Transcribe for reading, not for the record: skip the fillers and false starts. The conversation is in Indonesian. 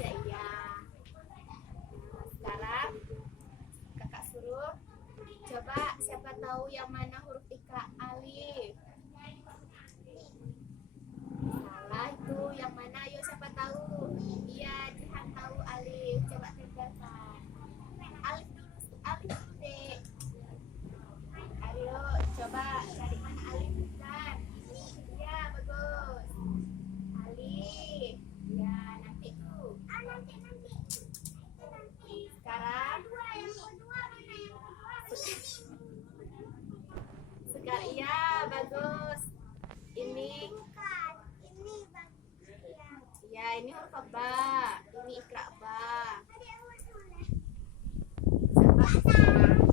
baca iya. Sekarang kakak suruh coba siapa tahu yang mana huruf ikra alif. Salah itu yang mana? Ayo siapa tahu? Iya, Jihan tahu alif. Coba tegakkan. Alif dulu, alif dulu dek. Ayo coba cari mana alif kan? Iya bagus. Alif. Ya nanti tuh. Nanti. Sekarang. Sekarang iya bagus. Ini. Ya ini huruf ba. Ini ikra ba. Siapa?